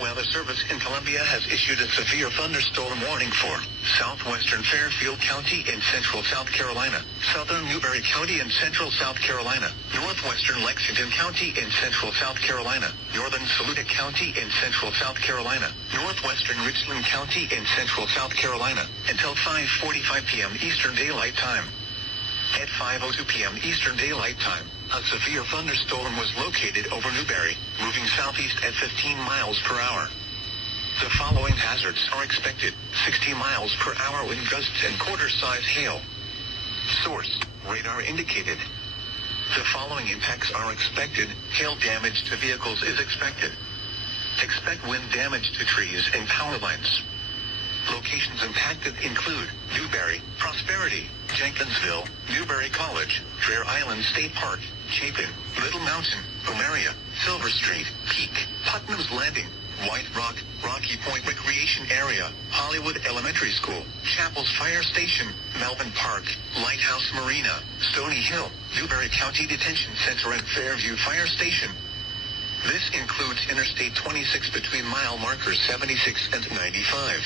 Weather Service in Columbia has issued a severe thunderstorm warning for southwestern Fairfield County in central South Carolina, southern Newberry County in central South Carolina, northwestern Lexington County in central South Carolina, northern Saluda County in central South Carolina, northwestern Richland County in central South Carolina, until 5:45 p.m. Eastern Daylight Time. At 5:02 p.m. Eastern Daylight Time, a severe thunderstorm was located over Newberry, moving southeast at 15 miles per hour. The following hazards are expected: 60 miles per hour wind gusts and quarter-size hail. Source: radar indicated. The following impacts are expected: hail damage to vehicles is expected. Expect wind damage to trees and power lines. Locations impacted include Newberry, Prosperity, Jenkinsville, Newberry College, Fair Island State Park, Chapin, Little Mountain, Omaria, Silver Street, Peak, Putnam's Landing, White Rock, Rocky Point Recreation Area, Hollywood Elementary School, Chapels Fire Station, Melbourne Park, Lighthouse Marina, Stony Hill, Newberry County Detention Center and Fairview Fire Station. This includes Interstate 26 between mile markers 76 and 95.